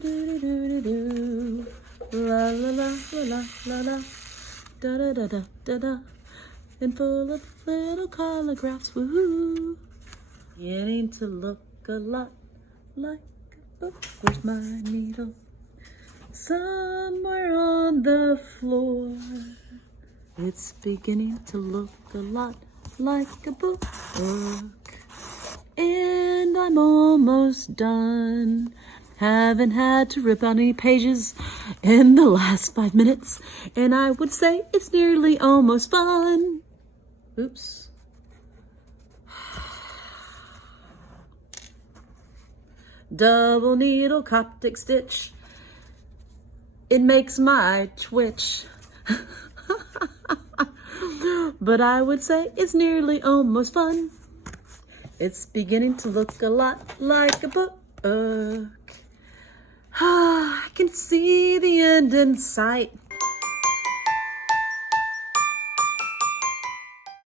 do-do-do-do-do-do. La la la la la la, da da da da da da, and full of little collagraphs, woohoo! Beginning to look a lot like a book. Where's my needle? Somewhere on the floor. It's beginning to look a lot like a book. And I'm almost done. Haven't had to rip out any pages in the last 5 minutes, and I would say it's nearly almost fun. Oops. Double needle coptic stitch. It makes my twitch. But I would say it's nearly almost fun. It's beginning to look a lot like a book. I can see the end in sight.